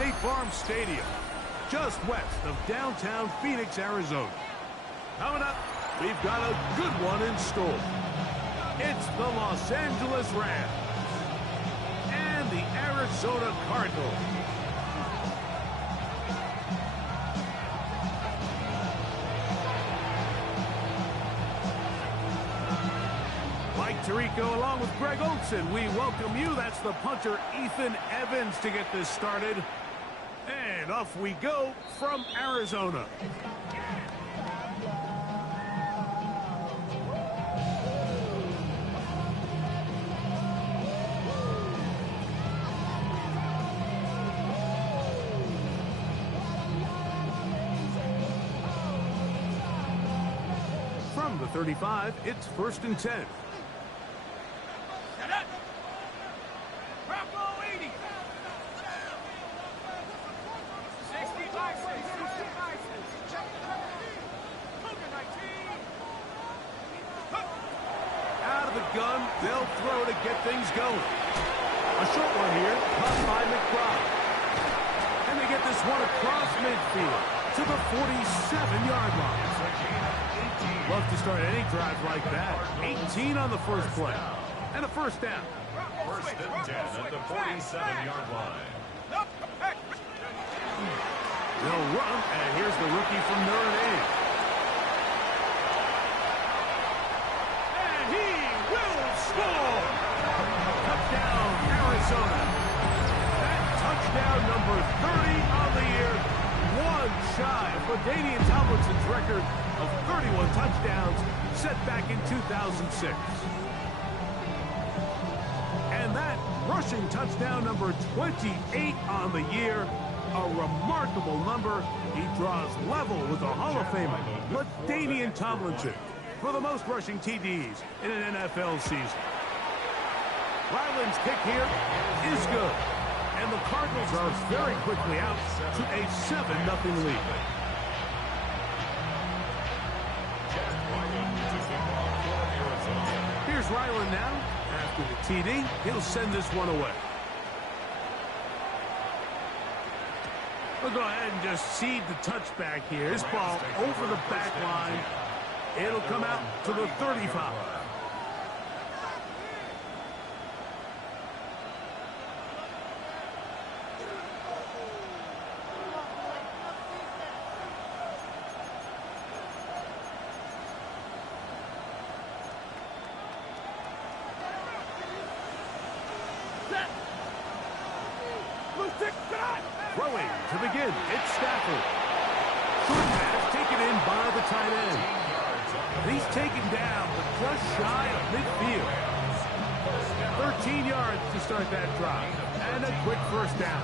State Farm Stadium, just west of downtown Phoenix, Arizona. Coming up, we've got a good one in store. It's the Los Angeles Rams and the Arizona Cardinals. Mike Tirico along with Greg Olson, we welcome you. That's the punter Ethan Evans to get this started. And off we go from Arizona. From the 35, it's 1st and 10. Gun, they'll throw to get things going. A short one here, caught by McBride. And they get this one across midfield to the 47-yard line. Love to start any drive like that. 18 on the first play. And a first down. 1st and 10 at the 47-yard line. They'll run, and here's the rookie from Notre Dame. Score! Touchdown, Arizona. That touchdown number 30 on the year. One shy of LaDainian Tomlinson's record of 31 touchdowns set back in 2006. And that rushing touchdown number 28 on the year. A remarkable number. He draws level with the Hall of Famer, LaDainian Tomlinson, for the most rushing TDs in an NFL season. Ryland's kick here is good. And the Cardinals are very quickly out to a 7-0 lead. Here's Ryland now. After the TD, he'll send this one away. We'll go ahead and just seed the touchback here. This ball over the back line. It'll come out to the 35. Throwing to begin, it's Stafford. Short pass taken in by the tight end. He's taken down, but just shy of midfield. 13 yards to start that drive, and a quick first down.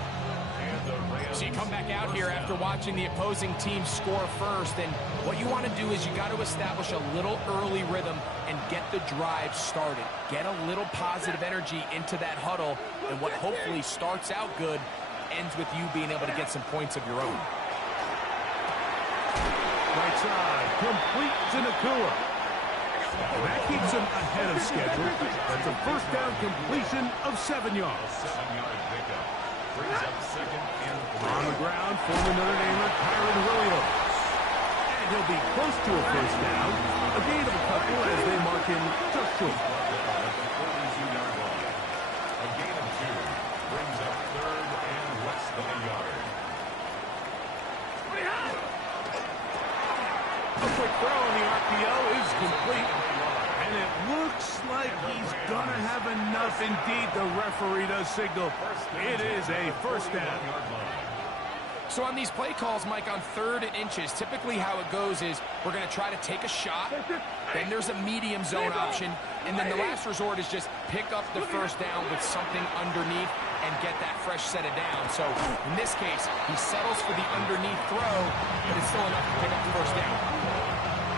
So you come back out here after watching the opposing team score first, and what you want to do is you got to establish a little early rhythm and get the drive started. Get a little positive energy into that huddle, and what hopefully starts out good ends with you being able to get some points of your own. Right side, complete to Nakua. That keeps him ahead of schedule. That's a first down completion of 7 yards. 7-yard pickup. Brings up 2nd and 3. On the ground, former Notre Damer Kyron Williams. And he'll be close to a first down. A gain of a couple as they mark him just short. A gain of 2. Brings up 3rd and less than a yard. A quick throw on the RPO is complete. And it looks like he's going to have enough. Indeed, the referee does signal. It is a first down. So on these play calls, Mike, on 3rd and inches, typically how it goes is we're going to try to take a shot, then there's a medium zone option, and then the last resort is just pick up the first down with something underneath and get that fresh set of down. So in this case, he settles for the underneath throw, but it's still enough to pick up the first down.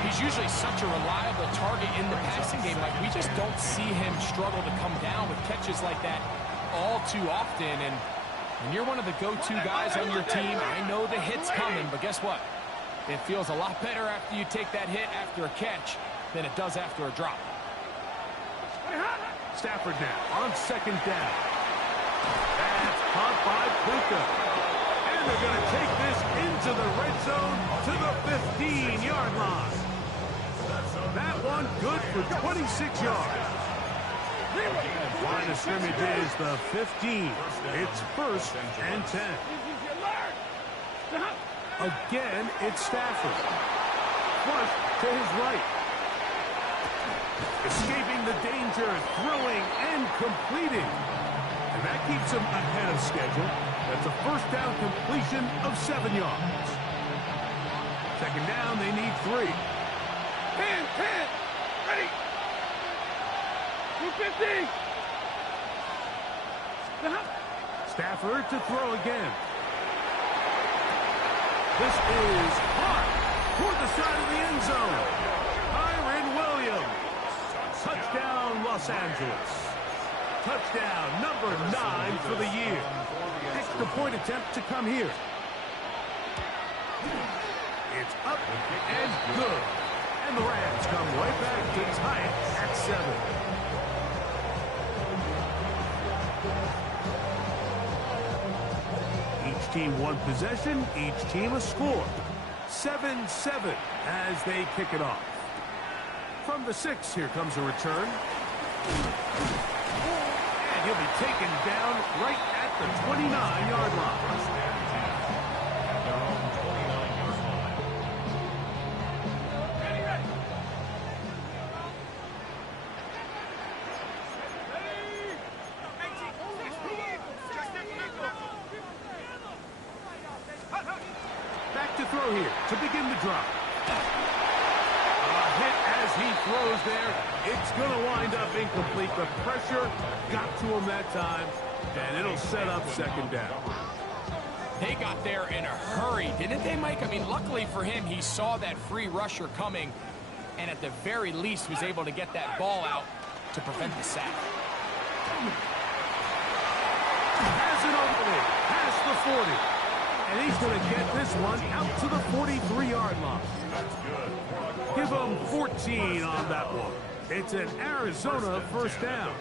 He's usually such a reliable target in the passing game. Like, we just don't see him struggle to come down with catches like that all too often. And when you're one of the go-to guys on your team, I know the hit's coming, but guess what? It feels a lot better after you take that hit after a catch than it does after a drop. Stafford now on 2nd down. That's caught by Puka. they're going to take this into the red zone to the 15-yard line. That one good for 26 yards. Line of scrimmage is the 15. It's 1st and 10. Again, it's Stafford. Flush to his right. Escaping the danger, throwing and completing. And that keeps him ahead of schedule. That's a 1st down completion of 7 yards. 2nd down, they need 3. 10, ready. 250. Stafford to throw again. This is caught toward the side of the end zone. Kyren Williams. Touchdown, Los Angeles. Touchdown number 9 for the year. Extra point attempt to come here. It's up and good. And the Rams come right back to tie it at 7. Each team one possession, each team a score. 7-7 as they kick it off. From the 6, here comes a return. And he'll be taken down right at the 29-yard line. Back to throw here to begin the drive. A hit as he throws there. It's going to wind up incomplete. The pressure got to him that time, and it'll set up 2nd down. They got there in a hurry, didn't they, Mike? I mean, luckily for him, he saw that free rusher coming, and at the very least was able to get that ball out to prevent the sack. Has it over there, past the 40. And he's going to get this one out to the 43-yard line. Give him 14 on that one. It's an Arizona 1st down.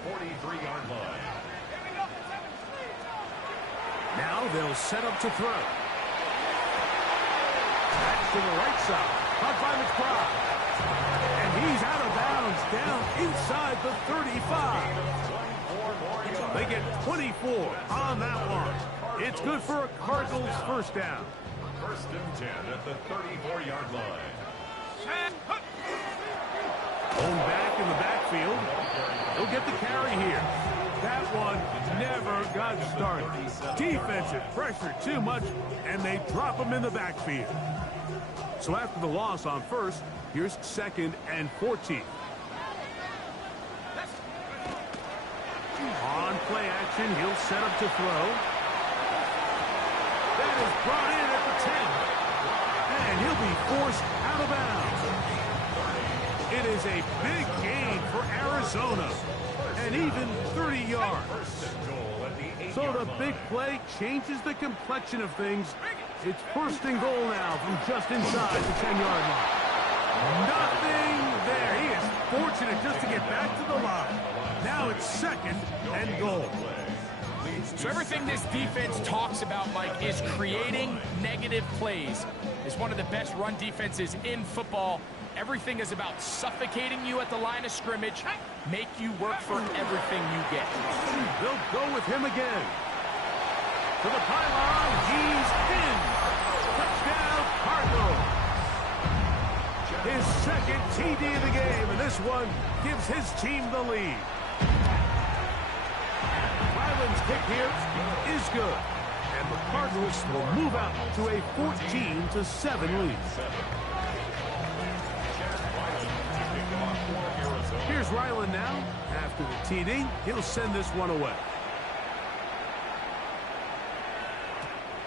Now they'll set up to throw. Back to the right side. Caught by McBride. And he's out of bounds down inside the 35. They get 24 on that one. It's good for a Cardinals 1st down. 1st and 10 at the 34-yard line. Home back in the backfield. He'll get the carry here. That one never got started. Defensive pressure too much, and they drop him in the backfield. So after the loss on 1st, here's 2nd and 14. On play action, he'll set up to throw. That is brought in at the 10. And he'll be forced out of bounds. It is a big gain for Arizona. And even 30 yards. So the big play changes the complexion of things. It's 1st and goal now from just inside the 10-yard line. Nothing there. He is fortunate just to get back to the line. Now it's 2nd and goal. So everything this defense talks about, Mike, is creating negative plays. It's one of the best run defenses in football. Everything is about suffocating you at the line of scrimmage, make you work for everything you get. They'll go with him again. To the pylon, he's in. Touchdown, Cardinals. His 2nd TD of the game, and this one gives his team the lead. Ryland's kick here is good. And the Cardinals will move out to a 14-7 lead. Here's Ryland now. After the TD, he'll send this one away.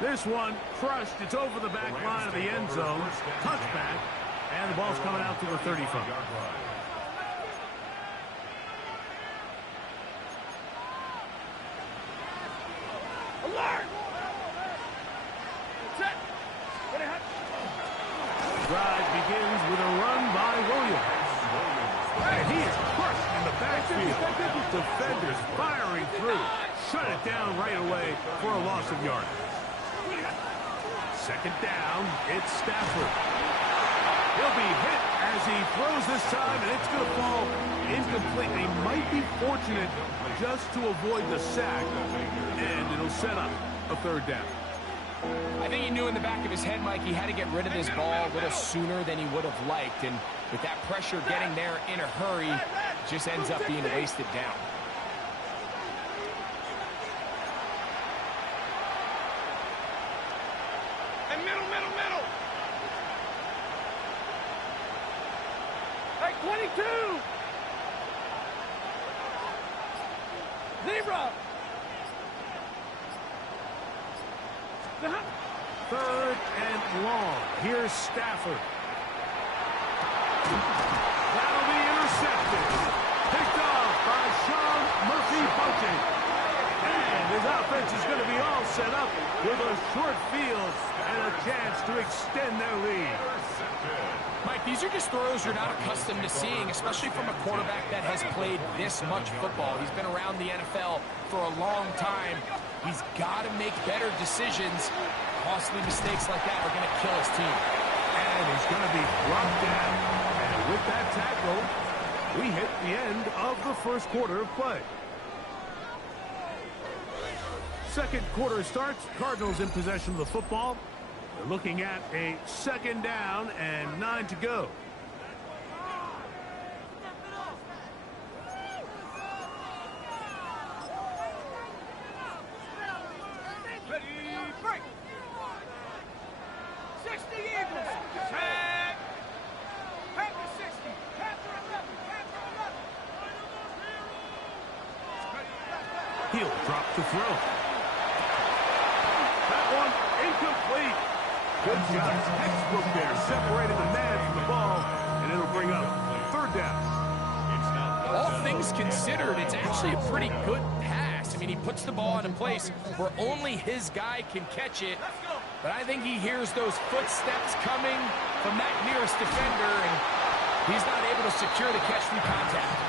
This one crushed. It's over the back line of the end zone. Touchback. And the ball's coming out to the 35. Alert! The drive begins with a run by Williams. And he is crushed in the backfield. Defenders firing through. Shut it down right away for a loss of yardage. Second down, it's Stafford. He'll be hit as he throws this time, and it's going to fall incomplete. He might be fortunate just to avoid the sack, and it'll set up a third down. I think he knew in the back of his head, Mike, he had to get rid of this ball a little sooner than he would have liked, and with that pressure getting there in a hurry, it just ends up being a wasted down. And middle. Hey, 22. Zebra. Third and long. Here's Stafford. That'll be intercepted. Picked off by Sean Murphy-Bunting. And his offense is going to be all set up with a short field and a chance to extend their lead. Mike, these are just throws you're not accustomed to seeing, especially from a quarterback that has played this much football. He's been around the NFL for a long time. He's got to make better decisions. Costly mistakes like that are going to kill his team. And he's going to be brought down. And with that tackle, we hit the end of the first quarter of play. Second quarter starts. Cardinals in possession of the football. They're looking at a second down and 9 to go. Ready, break. 60 Eagles. Tag. Panther 60. Panther 11. Panther 11. He'll drop to throw. That one incomplete. Good job. Textbook there. Separated the man from the ball, and it'll bring up third down. All things considered, it's actually a pretty good pass. I mean, he puts the ball in a place where only his guy can catch it. But I think he hears those footsteps coming from that nearest defender, and he's not able to secure the catch through contact.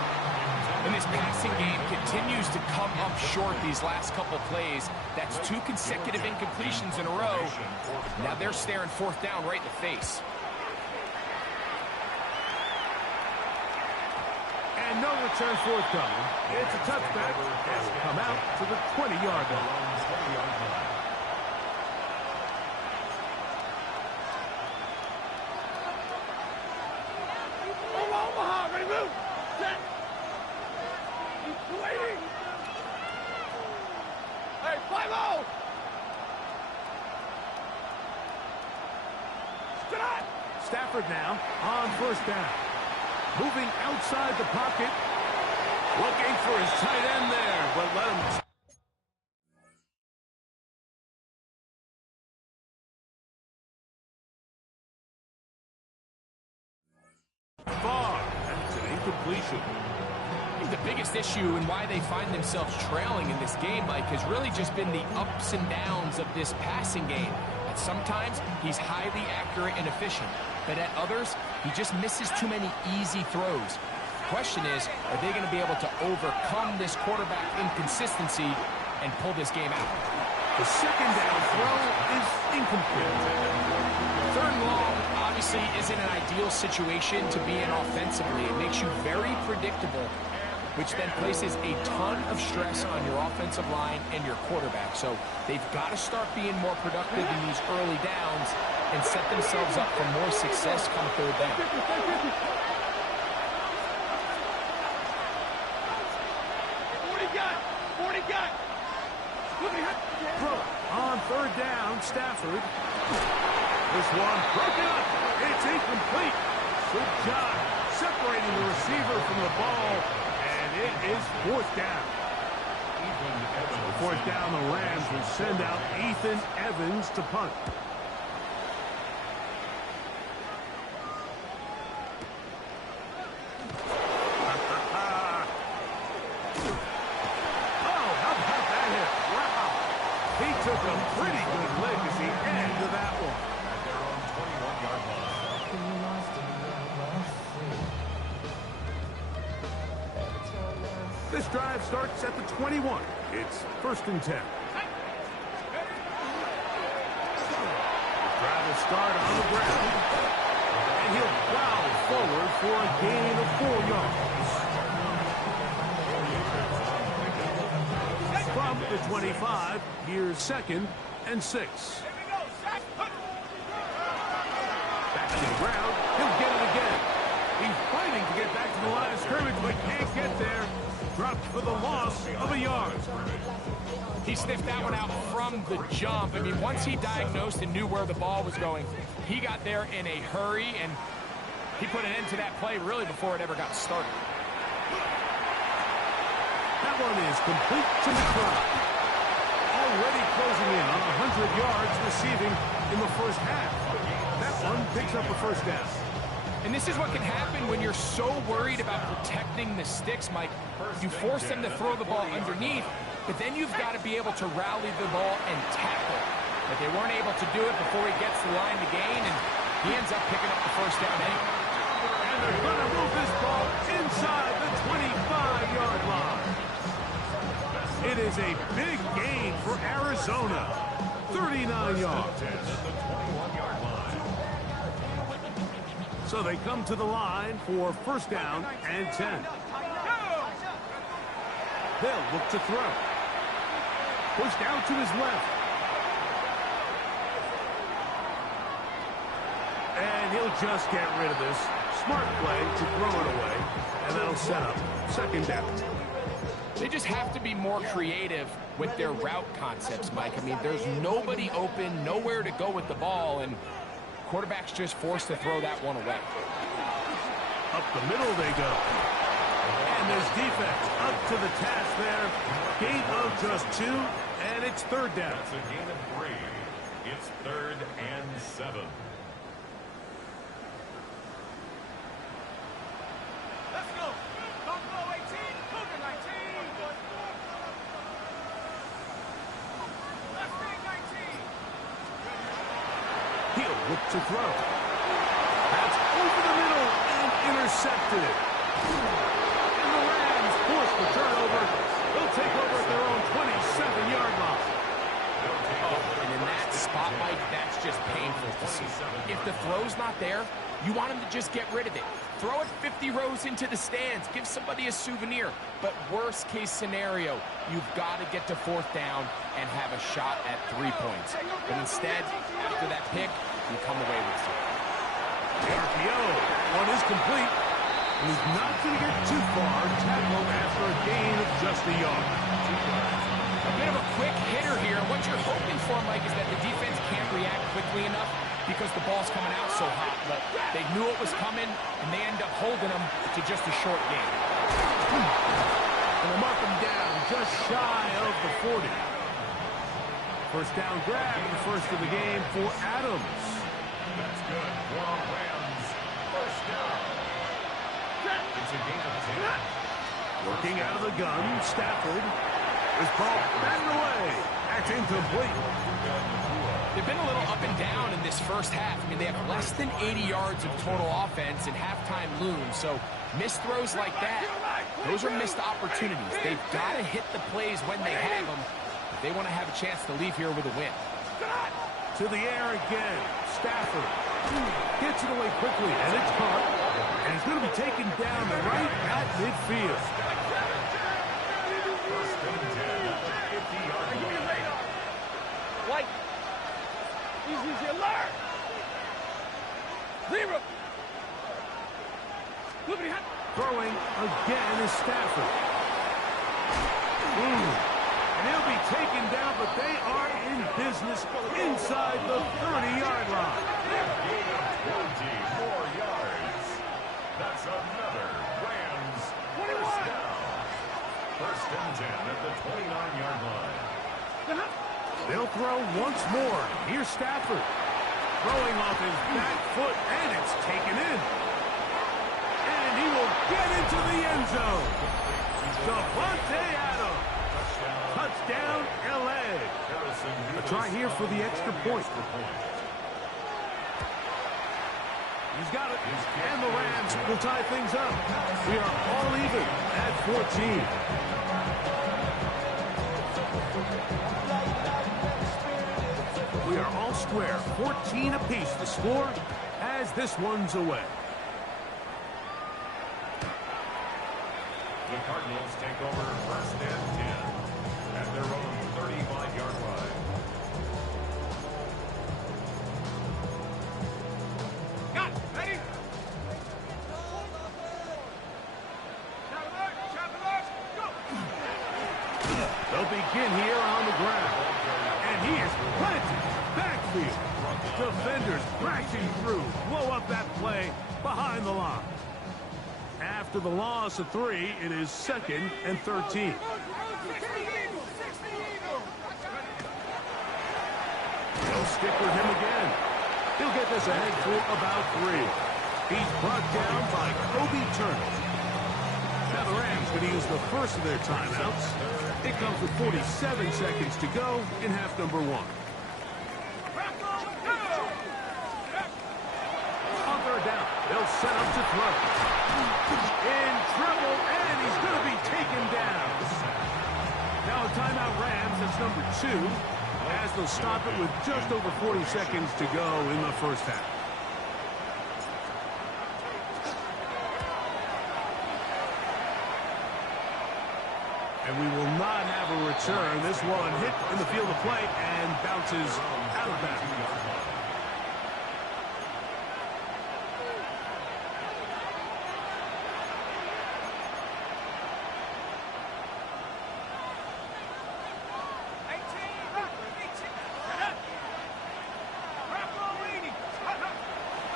And this passing game continues to come up short these last couple plays. That's 2 consecutive incompletions in a row. Now they're staring fourth down right in the face. And no return forthcoming. It's a touchback. It will come out to the 20-yard line. Omaha, ready, move. Set. Waiting. Hey, 5-0. Stafford now on first down. Moving outside the pocket. Looking for his tight end there, but let him... far, and it's an incompletion. I think the biggest issue and why they find themselves trailing in this game, Mike, has really just been the ups and downs of this passing game. At sometimes, he's highly accurate and efficient, but at others, he just misses too many easy throws. The question is, are they going to be able to overcome this quarterback inconsistency and pull this game out? The second down throw is incomplete. Third and long obviously isn't an ideal situation to be in offensively. It makes you very predictable, which then places a ton of stress on your offensive line and your quarterback. So they've got to start being more productive in these early downs and set themselves up for more success come third down. 40 got. Throw on third down, Stafford. This one broken up. It's incomplete. Good job separating the receiver from the ball, and it is fourth down. Fourth down, the Rams will send out Ethan Evans to punt. Took a pretty good lick as he ended to that one. At their own 21-yard line. This drive starts at the 21. It's 1st and 10. will start on the ground. And he'll plow forward for a gain of 4 yards. From the 25, here's 2nd and 6. Back to the ground. He'll get it again. He's fighting to get back to the line of scrimmage, but can't get there. Dropped for the loss of a yard. He sniffed that one out from the jump. I mean, once he diagnosed and knew where the ball was going, he got there in a hurry, and he put an end to that play really before it ever got started. That one is complete to McBride. Already closing in on 100 yards receiving in the first half. That one picks up a first down. And this is what can happen when you're so worried about protecting the sticks, Mike. You force them to throw the ball underneath, but then you've got to be able to rally the ball and tackle. But they weren't able to do it before he gets the line to gain, and he ends up picking up the first down anyway. And they're going to move this ball inside the 25-yard line. It is a big gain for Arizona. 39 yards. So they come to the line for first down and 10. They'll look to throw. Pushed out to his left. And he'll just get rid of this. Smart play to throw it away. And that'll set up second down. They just have to be more creative with their route concepts, Mike. I mean, there's nobody open, nowhere to go with the ball, and quarterback's just forced to throw that one away. Up the middle they go. And this defense up to the task there. Gain of just 2, and it's third down. That's a gain of 3. It's 3rd and 7. Let's go. Don't go 18. Cougar 19. Let's take 19. He'll look to throw. That's over the middle and intercepted. And the Rams force the turnover. They'll take over at their own 27-yard line. And in that spot, Mike, that's just painful to see. If the throw's not there, you want him to just get rid of it. Throw it 50 rows into the stands. Give somebody a souvenir. But worst case scenario, you've got to get to fourth down and have a shot at 3 points. But instead, after that pick, you come away with something. The RPO, one is complete. And he's not going to get too far. Tackled after a gain of just a yard. A bit of a quick hitter here. What you're hoping for, Mike, is that the defense can't react quickly enough because the ball's coming out so hot. But they knew it was coming, and they end up holding them to just a short gain. And they'll mark him down just shy of the 40. First down grab, the first of the game for Adams. That's good for Rams. First down. It's a gain of 10. Working out of the gun, Stafford. This ball batted away. That's incomplete. They've been a little up and down in this first half. I mean, they have less than 80 yards of total offense and halftime looms. So missed throws like that, those are missed opportunities. They've got to hit the plays when they have them if they want to have a chance to leave here with a win. To the air again. Stafford gets it away quickly, and it's caught. And it's going to be taken down right at midfield. First and 10 at the 50-yard line. White. Easy alert. 0. Throwing again is Stafford. And he'll be taken down, but they are in business inside the 30-yard line. 20 more yards. That's another Rams first down. First and 10 at the 29-yard line. They'll throw once more. Here's Stafford. Throwing off his back foot, and it's taken in. And he will get into the end zone. Davante Adams. Touchdown, L.A. A try here for the extra point. He's got it. And the Rams will tie things up. We are all even at 14. We are all square. 14 apiece to score as this one's away. The Cardinals take over first and 10 at their own 35-yard line. Got it. Ready? Travelers, go! They'll begin here on the ground. And he is planted. Backfield. Defenders crashing through. Blow up that play behind the line. After the loss of 3, it is 2nd and 13. They'll stick with him again. He'll get this ahead for about 3. He's brought down by Kobe Turner. Now the Rams going to use the first of their timeouts. It comes with 47 seconds to go in half number 1. On third down, they'll set up to throw. In trouble, and he's going to be taken down. Now a timeout Rams, that's number 2, as they'll stop it with just over 40 seconds to go in the first half. And we will not have a return. This one hit in the field of play and bounces out of bounds.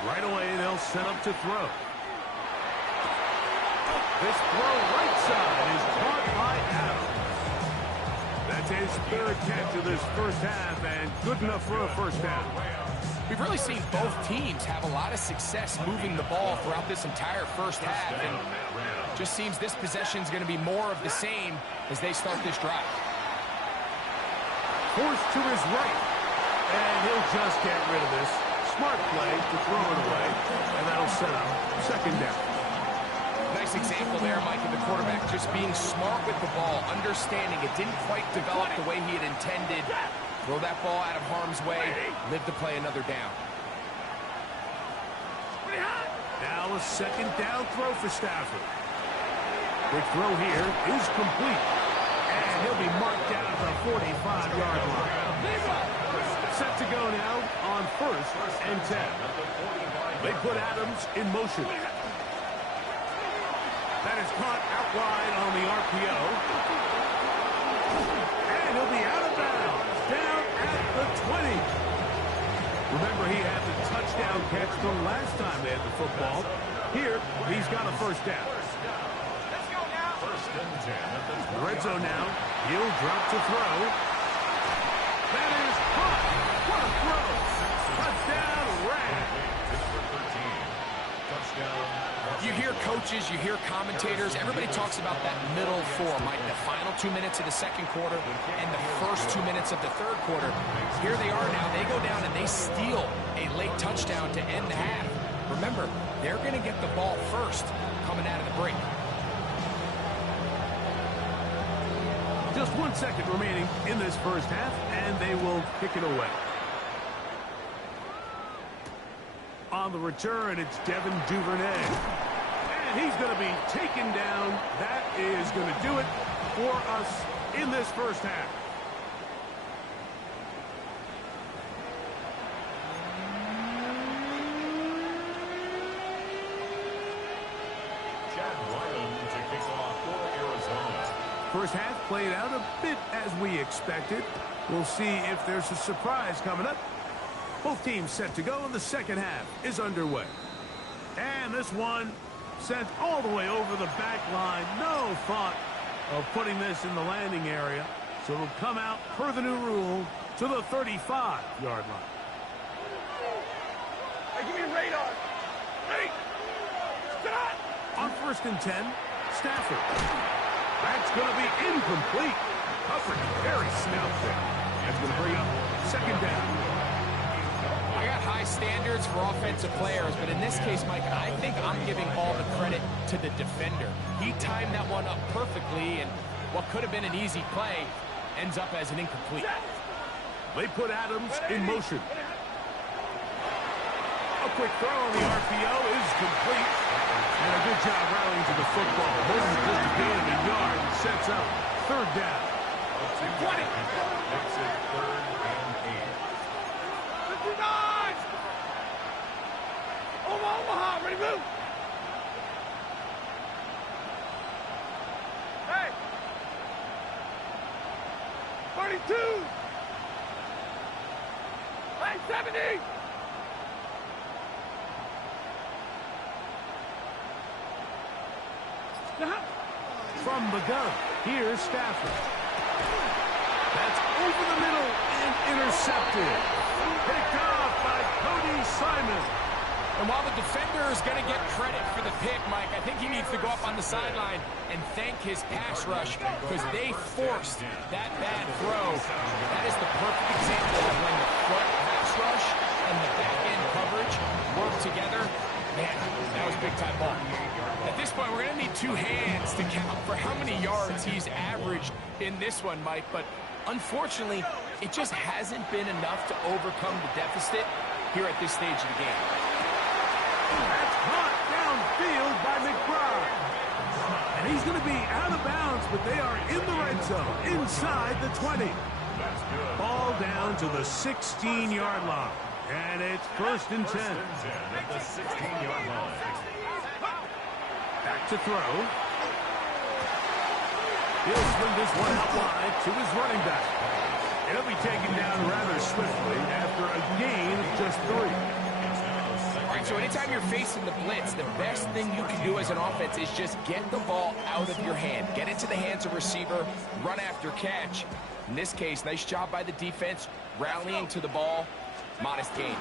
Right away, they'll set up to throw. This throw right side is caught by Adams. That's his 3rd catch of this first half, and good enough for a first down. We've really seen both teams have a lot of success moving the ball throughout this entire first half, and just seems this possession is going to be more of the same as they start this drive. Forced to his right, and he'll just get rid of this. Smart play to throw it away, and that'll set up 2nd down. Nice example there, Mike, of the quarterback just being smart with the ball, understanding it didn't quite develop the way he had intended. Throw that ball out of harm's way, live to play another down. Now a 2nd down throw for Stafford. Quick throw here is complete, and he'll be marked down at the 45-yard line. Set to go now on 1st and 10. They put Adams in motion. That is caught out wide on the RPO. And he'll be out of bounds, down at the 20. Remember, he had the touchdown catch the last time they had the football. Here, he's got a first down. Let's go now. First and 10. Red zone now. He'll drop to throw. That is caught. What a throw. Touchdown, Rams. You hear coaches, you hear commentators, everybody talks about that middle 4, Mike, the final 2 minutes of the 2nd quarter and the first 2 minutes of the 3rd quarter. Here they are now. They go down and they steal a late touchdown to end the half. Remember, they're going to get the ball first coming out of the break. Just 1 second remaining in this first half, and they will kick it away. On the return, it's Devin Duvernay. And he's going to be taken down. That is going to do it for us in this first half. Chad Ryan to kick off for Arizona. First half played out a bit as we expected. We'll see if there's a surprise coming up. Both teams set to go, and the second half is underway. And this one sent all the way over the back line. No thought of putting this in the landing area. So it'll come out, per the new rule, to the 35-yard line. Hey, give me a radar. Ready? Start. On 1st and 10, Stafford. That's going to be incomplete. Coverage very stout there. That's going to bring up 2nd down. I got high standards for offensive players, but in this case, Mike, I think I'm giving all the credit to the defender. He timed that one up perfectly, and what could have been an easy play ends up as an incomplete. They put Adams in motion. A quick throw on the RPO is complete. And a good job rallying to the football. Holds just a gain of a yard and sets up third down. 20. Makes it 3rd and 8. 59! Omaha, ready, move! Hey! 32! Hey, 70! From the gun, here's Stafford. That's over the middle and intercepted. Picked off by Cody Simon. And while the defender is going to get credit for the pick, Mike, I think he needs to go up on the sideline and thank his pass rush because they forced that bad throw. That is the perfect example of when the front pass rush and the back end coverage work together. Man, that was big-time ball. At this point, we're going to need 2 hands to count for how many yards he's averaged in this one, Mike. But unfortunately, it just hasn't been enough to overcome the deficit here at this stage of the game. That's caught downfield by McBride. And he's going to be out of bounds, but they are in the red zone, inside the 20. Ball down to the 16-yard line. And it's 1st and 10. At the 16-yard line. Back to throw. He'll swing this one out wide to his running back. And he'll be taken down rather swiftly after a gain of just 3. All right, so anytime you're facing the blitz, the best thing you can do as an offense is just get the ball out of your hand. Get into the hands of receiver, run after catch. In this case, nice job by the defense, rallying to the ball. Modest gain.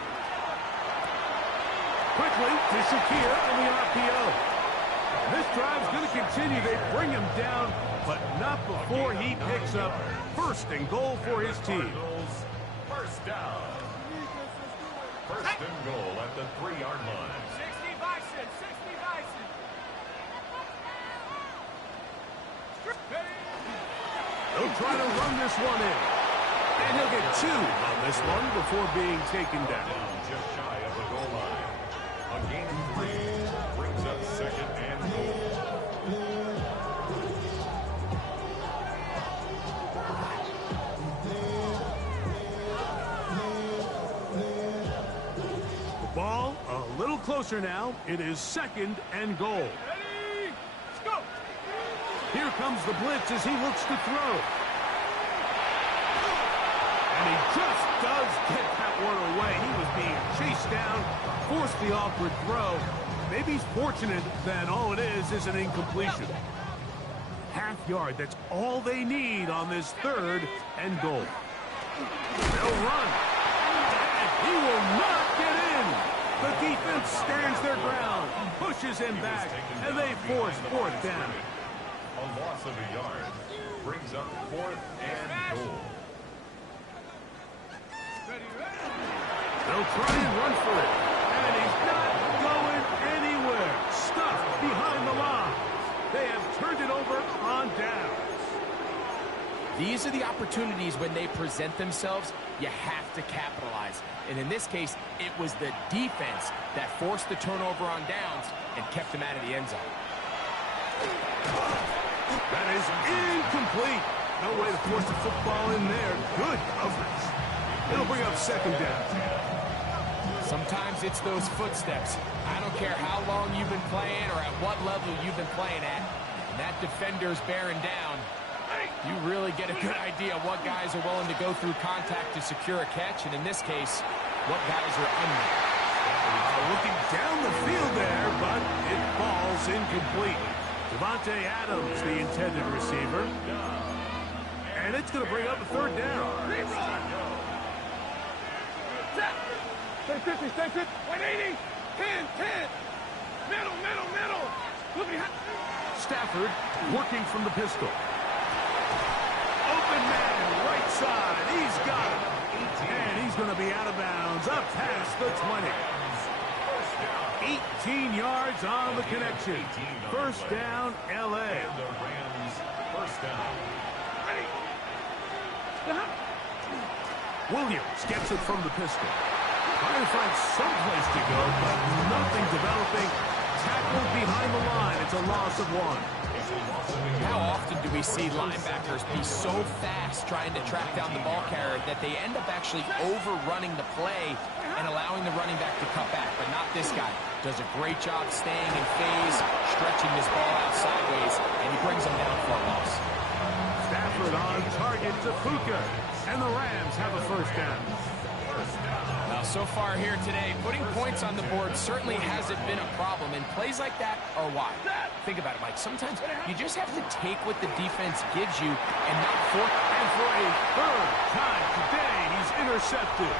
Quickly to Shakir on the RPO. This drive's going to continue. They bring him down, but not before he picks up 1st and goal for his team. First down. 1st and goal at the 3-yard line. 60 Bison, 60 Bison. They'll try to run this one in. And he'll get 2 on this one before being taken down. Just shy of the goal line. A gain of 3 brings up 2nd and goal. The ball a little closer now. It is 2nd and goal. Ready? Let's go! Here comes the blitz as he looks to throw. And he just does get that one away. He was being chased down, forced the awkward throw. Maybe he's fortunate that all it is an incompletion. Half yard, that's all they need on this 3rd and goal. They'll run. And he will not get in. The defense stands their ground, pushes him back, and they force 4th down. A loss of a yard brings up 4th and goal. They'll try and run for it. And he's not going anywhere. Stuffed behind the line. They have turned it over on downs. These are the opportunities when they present themselves, you have to capitalize. And in this case, it was the defense that forced the turnover on downs and kept them out of the end zone. That is incomplete. No way to force the football in there. Good coverage. It'll bring up 2nd down. Sometimes it's those footsteps. I don't care how long you've been playing or at what level you've been playing at. And that defender's bearing down. You really get a good idea of what guys are willing to go through contact to secure a catch. And in this case, what guys are under. Looking down the field there, but it falls incomplete. Devontae Adams, the intended receiver. And it's going to bring up a 3rd down. Stay 50, stay 50. 180. 10, 10. Middle. Look behind. Stafford working from the pistol. Open man, right side. He's got it. And he's going to be out of bounds, up past the 20. 18 yards on the connection. 1st down, L.A. And the Rams, 1st down. Williams gets it from the pistol. Trying to find someplace to go, but nothing developing. Tackled behind the line. It's a loss of 1. How often do we see linebackers be so fast trying to track down the ball carrier that they end up actually overrunning the play and allowing the running back to cut back? But not this guy. Does a great job staying in phase, stretching this ball out sideways, and he brings him down for a loss. Stafford on target to Puka, and the Rams have a first down. Well, so far here today, putting points on the board certainly hasn't been a problem, and plays like that are why. Think about it, Mike. Sometimes you just have to take what the defense gives you and not force. And for a third time today, he's intercepted.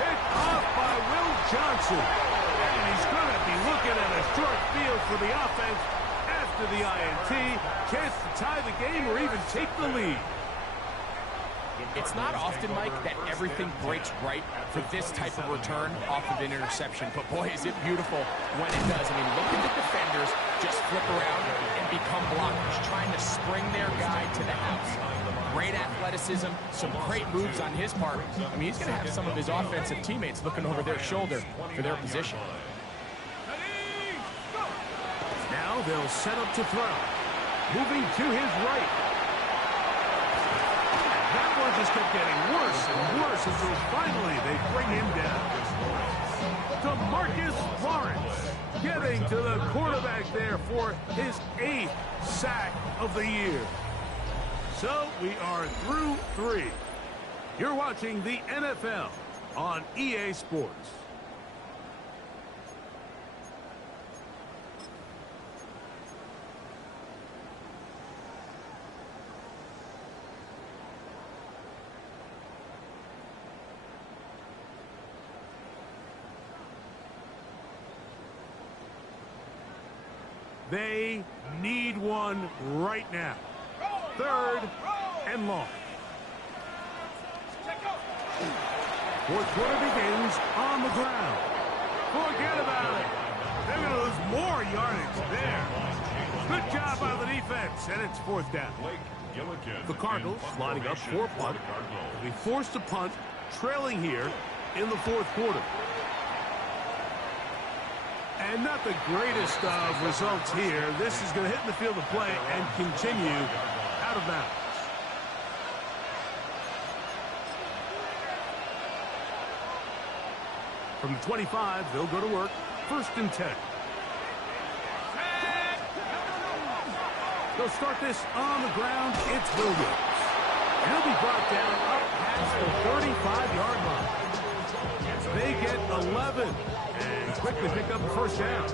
Picked off by Will Johnson. And he's going to be looking at a short field for the offense after the INT. Chance to tie the game or even take the lead. It's not often, Mike, that everything breaks right for this type of return off of an interception. But, boy, is it beautiful when it does. I mean, look at the defenders just flip around and become blockers, trying to spring their guy to the house. Great athleticism, some great moves on his part. I mean, he's going to have some of his offensive teammates looking over their shoulder for their position. Now they'll set up to throw. Moving to his right. That one just kept getting worse and worse until finally they bring him down. DeMarcus Lawrence getting to the quarterback there for his 8th sack of the year. So we are through 3. You're watching the NFL on EA Sports. They need one right now. 3rd and long. 4th quarter begins on the ground. Forget about it. They're going to lose more yardage there. Good job by the defense, and it's 4th down. The Cardinals lining up for a punt. They'll be forced to punt, trailing here in the 4th quarter. And not the greatest of results here. This is going to hit in the field of play and continue out of bounds. From the 25, they'll go to work. 1st and 10. They'll start this on the ground. It's Williams. And he'll be brought down up past the 35-yard line. They get 11 and quickly pick up the 1st down.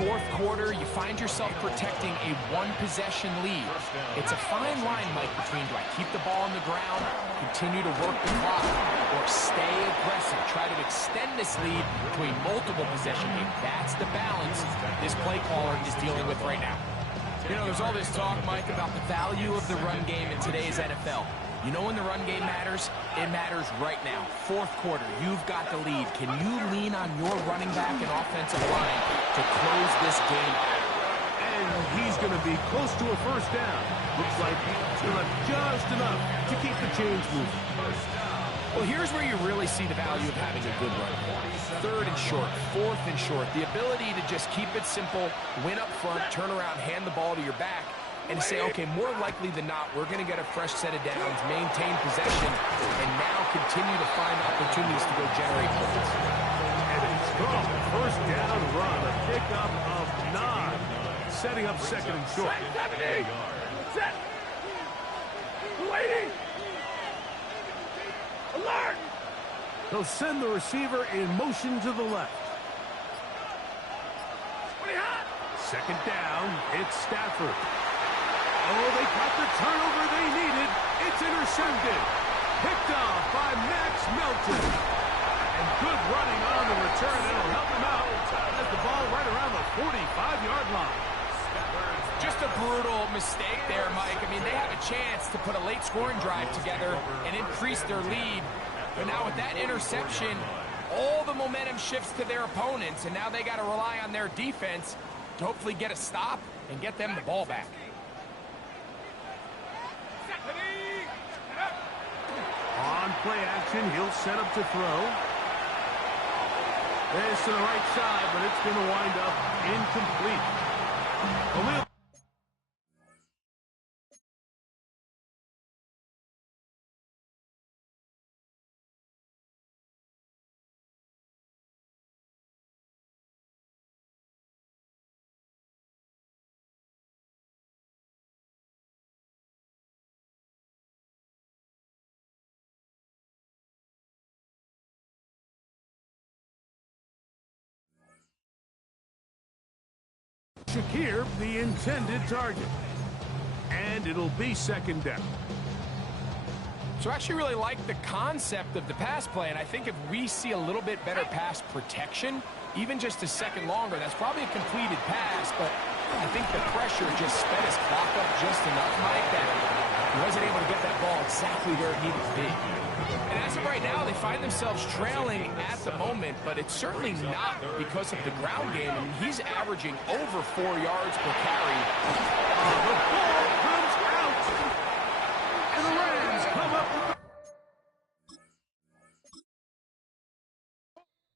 4th quarter, you find yourself protecting a 1-possession lead. It's a fine line, Mike, between do I keep the ball on the ground, continue to work the clock, or stay aggressive, try to extend this lead to a multiple possession game. That's the balance this play caller is dealing with right now. You know, there's all this talk, Mike, about the value of the run game in today's NFL. You know when the run game matters? It matters right now. 4th quarter, you've got the lead. Can you lean on your running back and offensive line to close this game out? And he's going to be close to a 1st down. Looks like he'll have just enough to keep the chains moving. Well, here's where you really see the value of having a good run. 3rd and short, 4th and short. The ability to just keep it simple, win up front, turn around, hand the ball to your back, and say, okay, more likely than not, we're going to get a fresh set of downs, maintain possession, and now continue to find opportunities to go generate points. And a strong 1st down run, a pickup of 9, setting up 2nd and short. Set. Waiting. Alert. They'll send the receiver in motion to the left. 2nd down, it's Stafford. Oh, they got the turnover they needed. It's intercepted. Picked off by Max Melton. And good running on the return. It'll help him out. Has the ball right around the 45-yard line. Just a brutal mistake there, Mike. I mean, they have a chance to put a late scoring drive together and increase their lead. But now with that interception, all the momentum shifts to their opponents, and now they got to rely on their defense to hopefully get a stop and get them the ball back. On play action, he'll set up to throw. This to the right side, but it's going to wind up incomplete. Shakir, the intended target. And it'll be second down. So I actually really like the concept of the pass play, and I think if we see a little bit better pass protection, even just a second longer, that's probably a completed pass, but I think the pressure just sped his clock up just enough, Mike, that he wasn't able to get that ball exactly where it needed to be. And as of right now, they find themselves trailing at the moment, but it's certainly not because of the ground game. I mean, he's averaging over 4 yards per carry.